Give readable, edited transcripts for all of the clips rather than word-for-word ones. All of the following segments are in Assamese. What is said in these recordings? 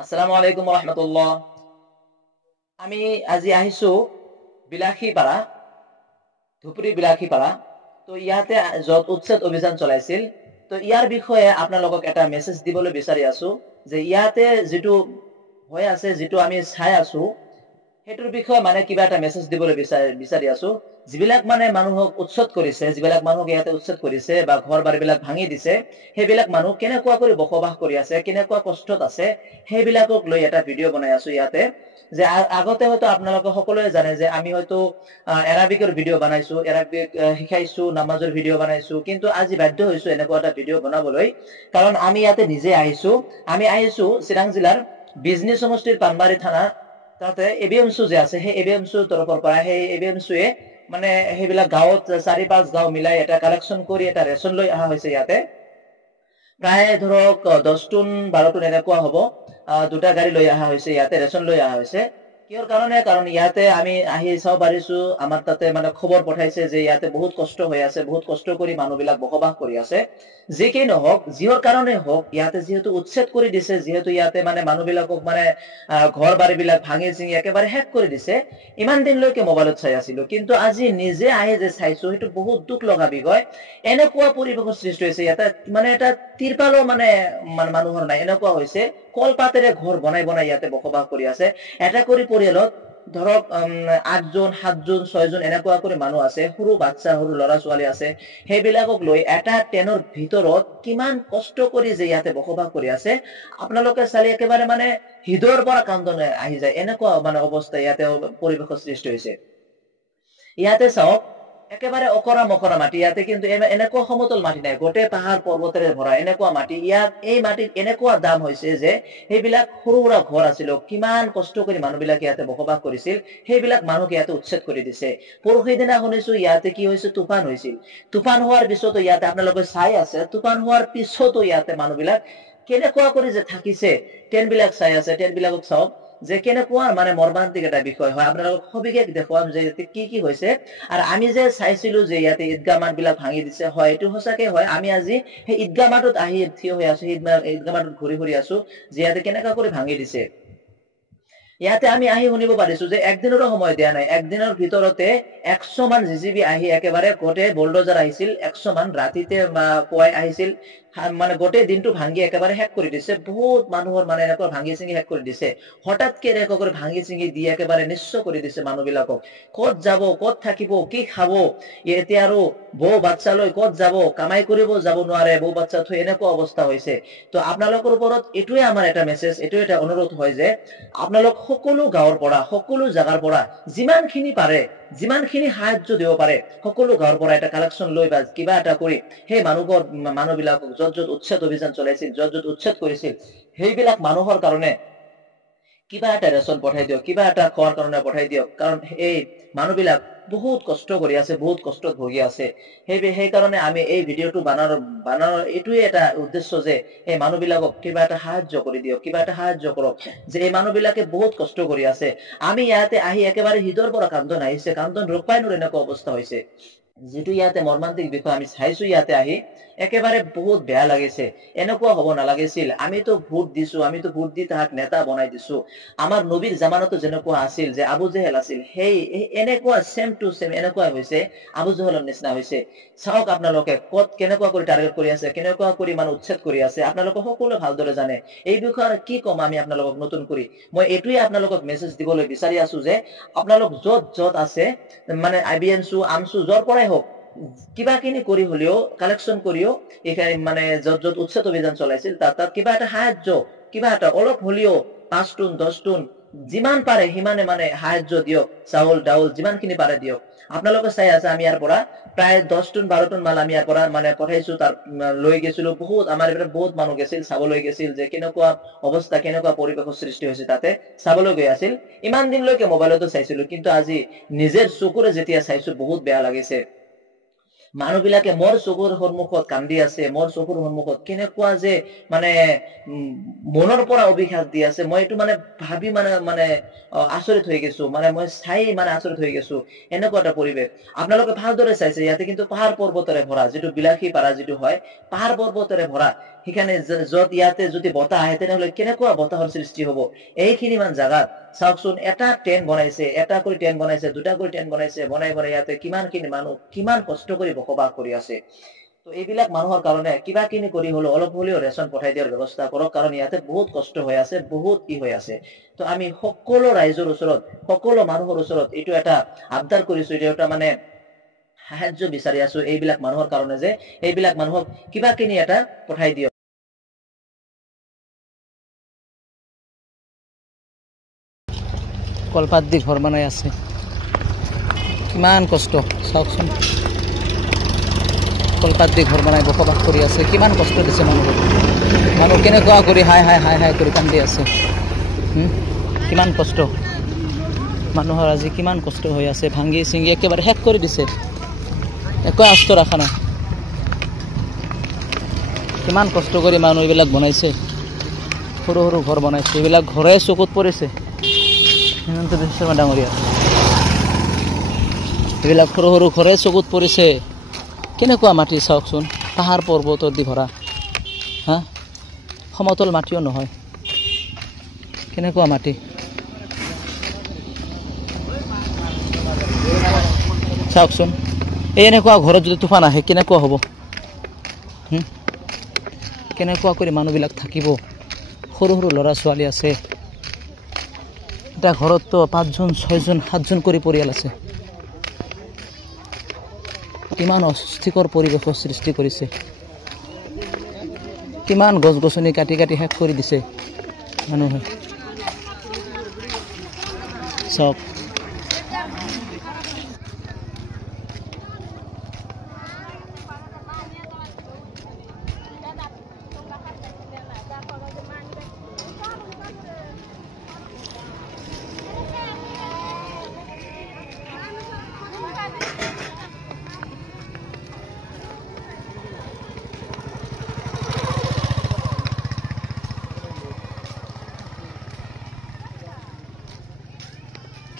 আসসালামু আলাইকুম ৰহমতুল্লাহ। আমি আজি আহিছো বিলাসীপাৰা, ধুপুৰী বিলাসীপাৰা। তো ইয়াতে য'ত উচ্ছেদ অভিযান চলাইছিল, তো ইয়াৰ বিষয়ে আপোনালোকক এটা মেছেজ দিবলৈ বিচাৰি আছো যে ইয়াতে যিটো হৈ আছে, যিটো আমি চাই আছো, সেইটোৰ বিষয়ে মানে কিবা এটা মেছেজ দিবলৈ বিচাৰি আছো। যিবিলাক মানে মানুহক উচ্ছেদ কৰিছে, যিবিলাক মানুহক ইয়াতে উচ্ছেদ কৰিছে বা ঘৰ বাৰীবিলাক ভাঙি দিছে, সেইবিলাক মানুহ কেনেকুৱা কৰি বসবাস কৰি আছে, কেনেকুৱা কষ্টত আছে, সেইবিলাকক লৈ এটা ভিডিঅ' বনাই আছো ইয়াতে। যে আগতে হয়তো আপোনালোকে সকলোৱে জানে যে আমি হয়তো এৰাবিকৰ ভিডিঅ' বনাইছো, এৰাবিক শিকাইছো, নামাজৰ ভিডিঅ' বনাইছো, কিন্তু আজি বাধ্য হৈছো এনেকুৱা এটা ভিডিঅ' বনাবলৈ। কাৰণ আমি ইয়াতে নিজে আমি আহিছো চিৰাং জিলাৰ বিজনী সমষ্টিৰ পানবাৰী থানা। তাতে এবিএমচু যে আছে, সেই এবিএমচুৰ তৰফৰ পৰা সেই এবিএমচুৱে মানে সেইবিলাক গাঁৱত 4-5 গাঁও মিলাই এটা কালেকশ্যন কৰি এটা ৰেচন লৈ অহা হৈছে ইয়াতে। প্ৰায় ধৰক 10 টন 12 টন এনেকুৱা হ'ব। দুটা গাড়ী লৈ অহা হৈছে, ইয়াতে ৰেচন লৈ অহা হৈছে। কিহৰ কাৰণে? কাৰণ ইয়াতে আমি আহি চাব পাৰিছো, আমাৰ তাতে মানে খবৰ পঠাইছে যে ইয়াতে বহুত কষ্ট হৈ আছে, বহুত কষ্ট কৰি মানুহবিলাক বসবাস কৰি আছে। যি কি নহওক, যিহৰ কাৰণে হওক, ইয়াতে যিহেতু উচ্ছেদ কৰি দিছে, যিহেতু ইয়াতে মানে মানুহবিলাকক মানে ঘৰ বাৰীবিলাক ভাঙি চিঙি একেবাৰে শেষ কৰি দিছে। ইমান দিনলৈকে মোবাইলত চাই আছিলো, কিন্তু আজি নিজে আহি যে চাইছো, সেইটো বহুত দুখ লগা বিষয়। এনেকুৱা পৰিৱেশৰ সৃষ্টি হৈছে ইয়াতে, মানে এটা তিৰপালো মানে মানুহৰ নাই, এনেকুৱা হৈছে কলপাতেৰে ঘৰ বনাই বনাই ইয়াতে বসবাস কৰি আছে। এটা কৰি পৰিয়ালত ধৰক 8 জন 7 জন 6 জন এনেকুৱা কৰি মানুহ আছে, সৰু বাচ্চা, সৰু ল'ৰা ছোৱালী আছে। সেইবিলাকক লৈ এটা টেনৰ ভিতৰত কিমান কষ্ট কৰি যে ইয়াতে বসবাস কৰি আছে, আপোনালোকে চালে একেবাৰে মানে হৃদয়ৰ পৰা কান্দন আহি যায়। এনেকুৱা মানে অৱস্থা ইয়াতে পৰিৱেশৰ সৃষ্টি হৈছে। ইয়াতে চাওক, একেবাৰে অকৰা মকৰা মাটি ইয়াতে, কিন্তু এনেকুৱা সমতল মাটি নাই, গোটেই পাহাৰ পৰ্বতেৰে ভৰা এনেকুৱা মাটি। ইয়াত এই মাটিত এনেকুৱা দাম হৈছে যে সেইবিলাক সৰু সুৰা ঘৰ আছিল, কিমান কষ্ট কৰি মানুহবিলাক ইয়াতে বসবাস কৰিছিল, সেইবিলাক মানুহক ইয়াতে উচ্ছেদ কৰি দিছে। পৰহি দিনা শুনিছো ইয়াতে কি হৈছে, তুফান হৈছিল। তুফান হোৱাৰ পিছতো ইয়াতে আপোনালোকে চাই আছে, তুফান হোৱাৰ পিছতো ইয়াতে মানুহবিলাক কেনেকুৱা কৰি যে থাকিছে। টেন বিলাক চাই আছে, টেন বিলাকক চাওক যে কেনেকুৱা মানে মৰ্মান্তিক এটা বিষয় হয়। আপোনালোকক সবিশেষ দেখুৱাম যে কি কি হৈছে। আৰু আমি যে চাইছিলো যে ইয়াতে ঈদগাহ মাঠ বিলাক ভাঙি দিছে, হয় এইটো সঁচাকে হয়। আমি আজি সেই ঈদগাহ মাঠত আহি থিয় হৈ আছো, ঈদগাহ মাঠত ঘূৰি ঘূৰি আছো যে ইয়াতে কেনেকুৱা কৰি ভাঙি দিছে। ইয়াতে আমি আহি শুনিব পাৰিছো যে একদিনৰো সময় দিয়া নাই, একদিনৰ ভিতৰতে 100 মান জিচিবি আহি একেবাৰে গোটেই বলডোজাৰ আহিছিল, 100 মান ৰাতিতে পুৱাই আহিছিল, মানে গোটেই দিনটো ভাঙি একেবাৰে শেষ কৰি দিছে। বহুত মানুহৰ মানে এনেকুৱা ভাঙি চিঙি শেষ কৰি দিছে। হঠাৎকে এনেকুৱা কৰি ভাঙি চিঙি দি একেবাৰে নিঃস্ব কৰি দিছে মানুহবিলাকক। ক'ত যাব, ক'ত থাকিব, কি খাব, এতিয়া আৰু বৌ বাচ্চা লৈ ক'ত যাব, কামাই কৰিব যাব নোৱাৰে, বৌ বাচ্চা থৈ এনেকুৱা অৱস্থা হৈছে। তো আপোনালোকৰ ওপৰত এইটোৱে আমাৰ এটা মেছেজ, এইটোৱে এটা অনুৰোধ হয় যে আপোনালোক সকলো গাঁৱৰ পৰা, সকলো জাগাৰ পৰা যিমানখিনি পাৰে, যিমানখিনি সাহায্য দিব পাৰে, সকলো গাঁৱৰ পৰা এটা কালেকশ্যন লৈ বা কিবা এটা কৰি সেই মানুহবিলাকক য'ত য'ত উচ্ছেদ অভিযান চলাইছিল, য'ত য'ত উচ্ছেদ কৰিছিল, সেইবিলাক মানুহৰ কাৰণে কিবা এটা ৰেচন পঠাই দিয়ক, কিবা এটা খোৱাৰ কাৰণে পঠাই দিয়ক। কাৰণ এই মানুহবিলাক বহুত কষ্ট কৰি আছে, বহুত কষ্টত ভুগি আছে। সেইকাৰণে আমি এই ভিডিঅ'টো বানানোৰ এইটোৱে এটা উদ্দেশ্য যে এই মানুহবিলাকক কিবা এটা সাহায্য কৰি দিয়ক, কিবা এটা সাহায্য কৰক। যে এই মানুহবিলাকে বহুত কষ্ট কৰি আছে। আমি ইয়াতে আহি একেবাৰে হৃদয়ৰ পৰা কান্দন আহিছে, কান্দন ৰখাই নোৱাৰ এনেকুৱা অৱস্থা হৈছে। যিটো ইয়াতে মৰ্মান্তিক বিষয় আমি চাইছো ইয়াতে আহি, একেবাৰে বহুত বেয়া লাগিছে। এনেকুৱা হ'ব নালাগিছিল। আমিতো ভোট দিছো, আমিতো ভোট দি তাহাক নেতা বনাই দিছো। আমাৰ নবীৰ জামানতো যেনেকুৱা আছিল, যে আবু জেহেল আছিল, সেই এনেকুৱা ছেম টু ছেম এনেকুৱা হৈছে, আবু জেহেলৰ নিচিনা হৈছে। চাওক আপোনালোকে ক'ত কেনেকুৱা কৰি টাৰ্গেট কৰি আছে, কেনেকুৱা কৰি মানে উচ্ছেদ কৰি আছে, আপোনালোকে সকলোৱে ভালদৰে জানে। এই বিষয়ে কি ক'ম আমি আপোনালোকক নতুন কৰি। মই এইটোৱে আপোনালোকক মেছেজ দিবলৈ বিচাৰি আছো যে আপোনালোক য'ত য'ত আছে, মানে আইবিএমচু আমচু য'ৰ পৰাই হওক, কিবা কিনি কৰি হলেও কালেকশ্যন কৰিও এখানে মানে য'ত য'ত উচ্ছেদ অভিযান চলাইছিল তাত কিবা এটা সাহায্য, কিবা এটা অলপ হলেও 5 টন 10 টন যিমান পাৰে সিমানে মানে সাহায্য দিয়ক। চাউল ডাউল যিমানখিনি পাৰে দিয়ক। আপোনালোকে চাই আছে আমি ইয়াৰ পৰা প্ৰায় 10 টন 12 টন মাল আমি ইয়াৰ পৰা মানে পঠাইছো। তাৰ লৈ গেছিলো, বহুত আমাৰ এইফালে বহুত মানুহ গেছিল, চাবলৈ গেছিল যে কেনেকুৱা অৱস্থা, কেনেকুৱা পৰিৱেশৰ সৃষ্টি হৈছে তাতে চাবলৈ গৈ আছিল। ইমান দিনলৈকে মোবাইলতো চাইছিলো, কিন্তু আজি নিজৰ চকুৰে যেতিয়া চাইছো বহুত বেয়া লাগিছে। মানুহবিলাকে মোৰ চকুৰ সন্মুখত কান্দি আছে, মোৰ চকুৰ সন্মুখত কেনেকুৱা যে মানে মনৰ পৰা অভিশাপ দি আছে। মই এইটো মানে ভাবি মানে আচৰিত হৈ গৈছো, মানে মই চাই মানে আচৰিত হৈ গৈছো। এনেকুৱা এটা পৰিৱেশ আপোনালোকে ভালদৰে চাইছে। ইয়াতে কিন্তু পাহাৰ পৰ্বতেৰে ভৰা, যিটো বিলাসীপাৰা যিটো হয়, পাহাৰ পৰ্বতেৰে ভৰা। সেইখানে য'ত ইয়াতে যদি বতাহ আহে তেনেহ'লে কেনেকুৱা বতাহৰ সৃষ্টি হ'ব। এইখিনি মান জাগাত চাওকচোন, এটা টেণ্ট বনাইছে, এটা কৰি টেণ্ট বনাইছে, দুটা কৰি টেণ্ট বনাইছে, বনাই ইয়াতে কিমানখিনি মানুহ কিমান কষ্ট কৰি বসবাস কৰি আছে। তো এইবিলাক মানুহৰ কাৰণে কিবা কিনি কৰি হ'লেও অলপ হ'লেও ৰেচন পঠাই দিয়াৰ ব্যৱস্থা কৰক, কাৰণ ইয়াতে বহুত কষ্ট হৈ আছে, বহুত হৈ আছে। তো আমি সকলো ৰাইজৰ ওচৰত, সকলো মানুহৰ ওচৰত এইটো এটা আবদাৰ কৰিছো, এইটো এটা মানে সাহায্য বিচাৰি আছো এইবিলাক মানুহৰ কাৰণে, যে এইবিলাক মানুহক কিবা কিনি এটা পঠাই দিয়ক। কলপাত দি ঘৰ বনাই আছে, কিমান কষ্ট চাওকচোন। কলপাত দি ঘৰ বনাই বসবাস কৰি আছে, কিমান কষ্ট দিছে মানুহক। মানুহ কেনেকুৱা কৰি হাই হাই হাই হাই কৰি কান্দি আছে। কিমান কষ্ট মানুহৰ আজি, কিমান কষ্ট হৈ আছে। ভাঙি চিঙি একেবাৰে শেষ কৰি দিছে, একো আস্ত ৰখা নাই। কিমান কষ্ট কৰি মানুহ এইবিলাক বনাইছে, সৰু সৰু ঘৰ বনাইছে। এইবিলাক ঘৰে চকুত পৰিছে হিমন্ত বিশ্ব শৰ্মা ডাঙৰীয়া। এইবিলাক সৰু সৰু ঘৰে চকুত পৰিছে। কেনেকুৱা মাটি চাওকচোন, পাহাৰ পৰ্বতৰ দি ভৰা, হা, সমতল মাটিও নহয়, কেনেকুৱা মাটি চাওকচোন। এনেকুৱা ঘৰত যদি তুফান আহে কেনেকুৱা হ'ব, কেনেকুৱা কৰি মানুহবিলাক থাকিব। সৰু সৰু ল'ৰা ছোৱালী আছে, এটা ঘৰততো 5 জন 6 জন 7 জন কৰি পৰিয়াল আছে। কিমান অস্বস্তিকৰ পৰিৱেশৰ সৃষ্টি কৰিছে, কিমান গছ গছনি কাটি কাটি শেষ কৰি দিছে মানুহে। চাওক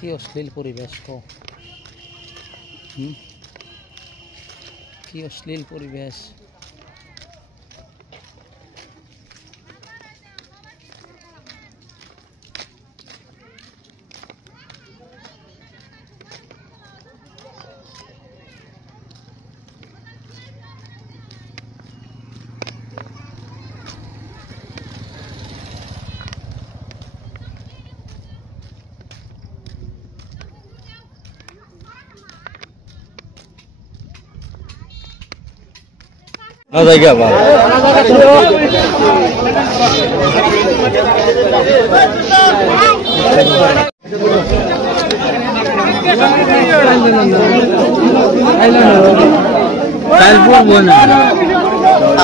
কি অশ্লীল পৰিৱেশ, কি অশ্লীল পৰিৱেশ। জায়গা ভালো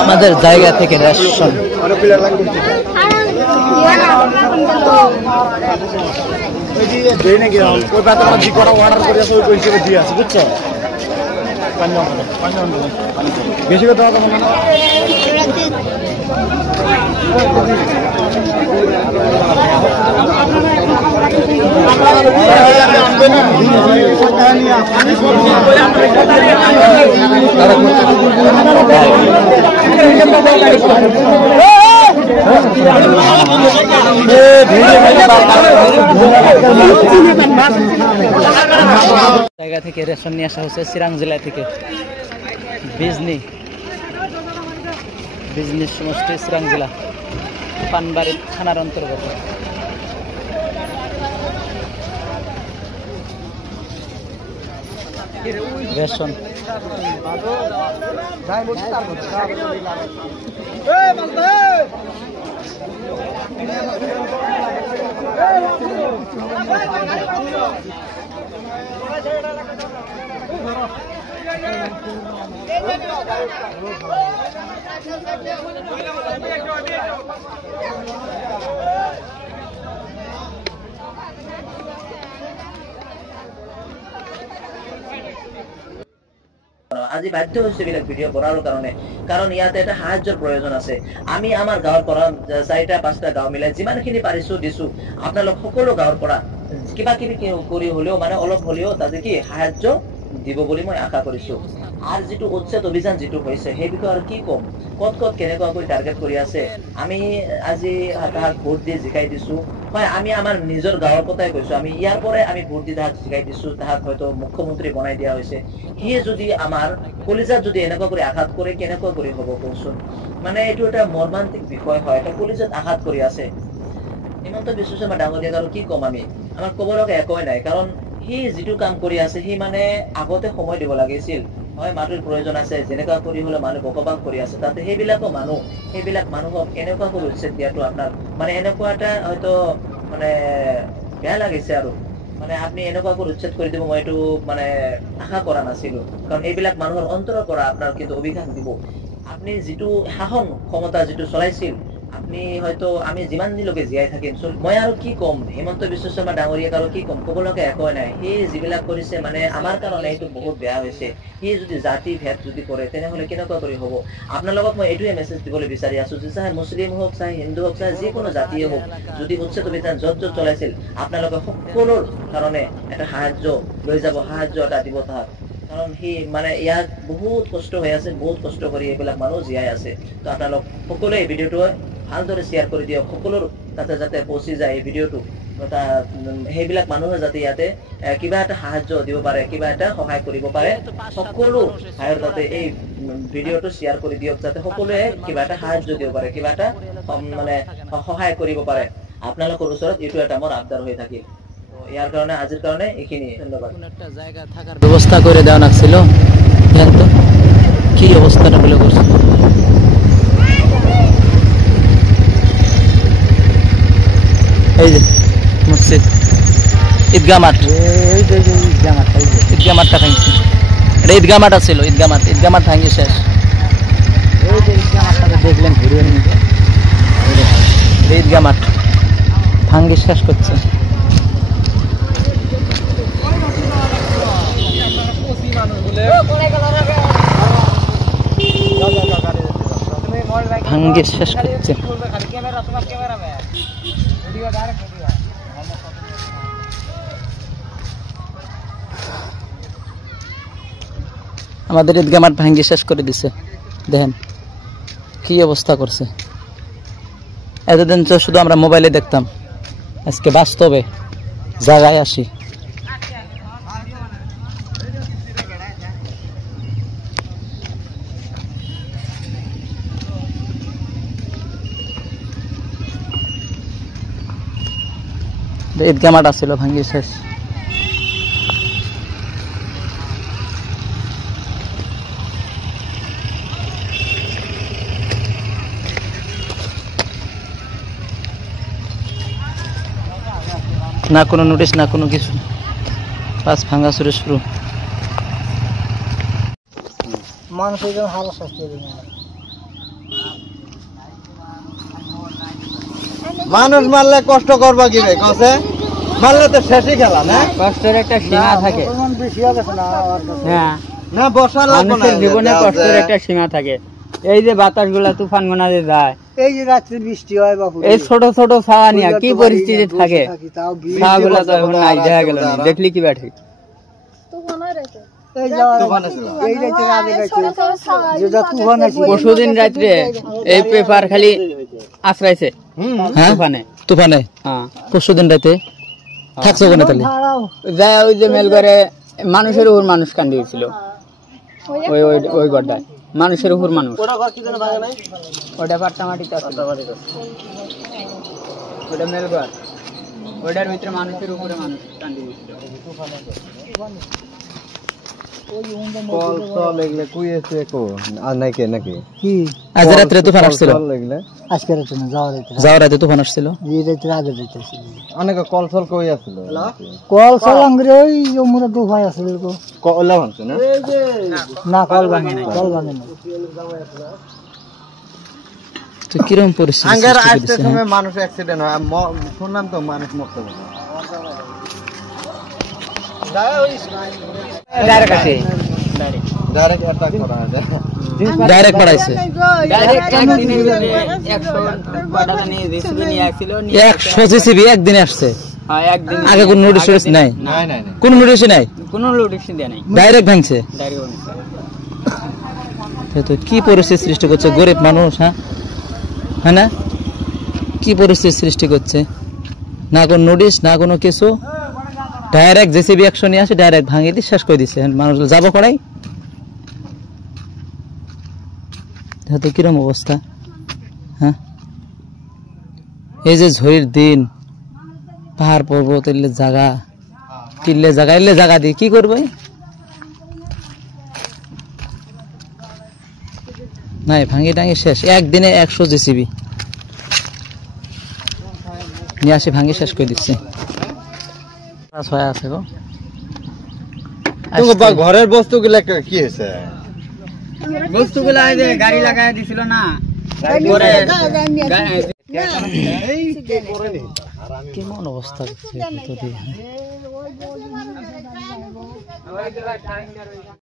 আমাদের জায়গা থেকে রেশন বুঝছো বেশি কথা জায়গা থেকে রেশন নিয়ে আসা হচ্ছে চিরাং জেলা থেকে বিজনি সমষ্টি চিরাং জেলা পানবাড়ি থানার অন্তর্গত। রেশন আজি বাধ্য হৈছে এইবিলাক ভিডিঅ' বনাবৰ কাৰণে, কাৰণ ইয়াতে এটা সাহায্যৰ প্ৰয়োজন আছে। আমি আমাৰ গাঁৱৰ পৰা 4-5টা গাঁও মিলাই যিমানখিনি পাৰিছো দিছো। আপোনালোক সকলো গাঁৱৰ পৰা কিবা কিবি কৰি হ'লেও মানে অলপ হ'লেও তাতে কি সাহায্য দিব বুলি মই আশা কৰিছো আৰু যেটো উচ্ছেদ অভিযান যেটো হৈছে সেই বিষয়ে আৰু কি কম কত কত কেনেকুৱা কৰি টাৰ্গেট কৰি আছে আমি আজি তাহাক ভোট দি জিকাই দিছো হয় আমি আমাৰ নিজৰ গাঁৱৰ কথাই কৈছো আমি ইয়াৰ পৰাই আমি ভোট দি তাহাক জিকাই দিছো তাহাক হয়তো মুখ্যমন্ত্ৰী বনাই দিয়া হৈছে সি যদি আমাৰ কলিজাত যদি এনেকুৱা কৰি আঘাত কৰে কেনেকুৱা কৰি হ'ব কোনচোন মানে এইটো এটা মৰ্মান্তিক বিষয় হয় এটা কলিজাত আঘাত কৰি আছে হিমন্ত বিশ্ব শৰ্মা ডাঙৰীয়াক আৰু কি কম আমি আমাৰ ক'ব লগা একোৱে নাই কাৰণ সি যেটো কাম কৰি আছে সি মানে আগতে সময় দিব লাগিছিল হয় মাটিৰ প্ৰয়োজন আছে যেনেকুৱা কৰি হলে মানুহ বকবাস কৰি আছে তাতে সেইবিলাক মানুহক এনেকুৱা কৰি উচ্ছেদ দিয়াটো আপোনাৰ মানে এনেকুৱা এটা হয়তো মানে বেয়া লাগিছে আৰু মানে আপনি এনেকুৱা কৰি উচ্ছেদ কৰি দিব মই এইটো মানে আশা কৰা নাছিলো কাৰণ এইবিলাক মানুহৰ অন্তৰৰ পৰা আপোনাৰ কিন্তু অভিঘাত দিব আপনি যেটো শাসন ক্ষমতা যেটো চলাইছিল আপনি হয়তো আমি যিমান দিনলৈকে জীয়াই থাকিম মই আৰু কি কম হিমন্ত বিশ্ব শৰ্মা ডাঙৰীয়াক আৰু কি কম ক'ব লগা একোৱে নাই সি যিবিলাক কৰিছে মানে আমাৰ কাৰণে এইটো বহুত বেয়া হৈছে সি যদি জাতি ভেদ যদি কৰে তেনেহলে কেনেকুৱা কৰি হ'ব আপোনালোকক মই এইটোৱে মেছেজ দিবলৈ বিচাৰি আছো যে চাহে মুছলিম হওক চাহে হিন্দু হওক চাহে যিকোনো জাতিয়ে হওক যদি উচ্ছেদ অভিযান য'ত চলাইছিল আপোনালোকে সকলোৰ কাৰণে এটা সাহায্য লৈ যাব সাহায্য এটা দিব তাহাক কাৰণ সি মানে ইয়াত বহুত কষ্ট হৈ আছে বহুত কষ্ট কৰি এইবিলাক মানুহ জীয়াই আছে তো আপোনালোক সকলোৱে এই ভিডিঅ'টো ভালদৰে শ্বেয়াৰ কৰি দিয়ক সকলোৰ তাতে যাতে পৌঁছি যায় এই ভিডিঅ'টো সেইবিলাক মানুহে যাতে ইয়াতে কিবা এটা সাহায্য দিব পাৰে কিবা এটা সহায় কৰিব পাৰে সকলো ভাইৰ যাতে এই ভিডিঅ'টো শ্বেয়াৰ কৰি দিয়ক যাতে সকলোৱে কিবা এটা সাহায্য দিব পাৰে কিবা এটা মানে সহায় কৰিব পাৰে আপোনালোকৰ ওচৰত এইটো এটা মোৰ আবদাৰ হৈ থাকিল ইয়াৰ কাৰণে আজিৰ কাৰণে এইখিনি ধন্যবাদ একটা জায়গা থাকার ব্যবস্থা করে দেওয়া লাগছিল জানতো কি অবস্থাটা বলে করছে এই যে মসজিদ ঈদগাহ মাঠ ঈদগাহ মাঠটা ভাঙছে এটা ঈদগাহ মাঠ আছিল ঈদগাহ মাঠ ভাঙি শেষ দেখলেন ঘুরে ঈদগাহ মাঠ ভাঙি শেষ করছে ভাঙ্গে শেষ করছে আমাদের ঈদগাহ মাঠ ভাঙ্গে শেষ করে দিছে দেখেন কি অবস্থা করছে এতদিন তো শুধু আমরা মোবাইলে দেখতাম আজকে বাস্তবে জায়গায় আসি ঈদগাহ মাঠ আছিল ভাঙ্গি শেষ না কোনো নোটিশ না কোনো কিছু পাঁচ ভাঙা শুরু মানুষ মারলে কষ্ট করবা কি ভাই কসে মারলে তো শেষই খেলা না কষ্টের একটা সীমা থাকে হ্যাঁ না বসা লাগবে না জীবনে কষ্টের একটা সীমা থাকে এই যে বাতাস গুলা তুফান গোনা যে যায় এই যে রাত্রে বৃষ্টি হয় বাপু এই ছোট ছোট ছায়া নিয়ে কি পরিস্থিতি থাকে ছায়া গুলা তো এখন নাই দেখা গেল না দেখলি কি ব্যাঠি পরশুদিন রাত্রে এই পেপার খালি আশ্রাইছে তুফানে পরশুদিন রাতে থাকছো কেন তাহলে যায় ওই যে মেল করে মানুষের উপর মানুষ কান্দি হয়েছিল ওই গড্ডায় মানুষের উপর মানুষ ওটা পাট্টামাটিতে ওটা মেলঘর ওটার ভিতরে মানুষের উপরে মানুষ কান্দি হয়েছিল আজ রাত্রে তুফান আসছিল আজকে রাতে না যাওয়ার রাতে তুফান আসছিল এই রাতে আগে যাইতেছিল অনেক কলসল কই আছিল কল আঙ্গুরে ওই জমুরা দুফাই আছিল কলা ভাঙছে না না কল ভাঙে না তো কিরকম পরিস্থিতি আঙ্গার আসতে সময় মানুষ অ্যাক্সিডেন্ট হয় শুনলাম তো মানুষ মরতে যায় ডাইরেক্ট আছে ডাইরেক্ট অ্যাটাক করা হয় ডাইরেক্ট পড়াইছে ডাইরেক্ট একদিনের ভিতরে 100 কটা নিয়ে জিসিবি নিয়ে আসছিল 100 জিসিবি একদিনে আসছে হ্যাঁ একদিন আগে কোনো নোটিশ টোটিশ নাই? নাই নাই নাই কোনো নোটিশ নাই, কোনো নোটিশ দেয়া নাই, ডাইরেক্ট ভাঙছে। ডাইরেক্ট তো কি পরিস্থিতি সৃষ্টি করছে গরিব মানুষ, হ্যাঁ হ্যাঁ না, কি পরিস্থিতি সৃষ্টি করছে, না কোনো নোটিশ না কোনো কিছু, ডাইরেক্ট জেসিবি অ্যাকশন নিয়ে আসে ডাইরেক্ট ভাঙিয়ে দিয়ে শেষ করে দিচ্ছে। মানুষ যাবো করাই, তো কিরম অবস্থা, হ্যাঁ। এই যে ঝড়ের দিন, পাহাড় পর্বত এলে জায়গা, টিললে জায়গা, এলে জায়গা দিয়ে কি করবে? নাই ভাঙি টাঙি শেষ, একদিনে 100 জেসিবি নিয়ে আসে ভাঙি শেষ করে দিচ্ছে। আছে গো তোমার ঘরের বস্তুগুলা কি হয়েছে? বস্তুগুলা এই যে গাড়ি লাগায় দিছিল না, পরে কেমন অবস্থা হচ্ছে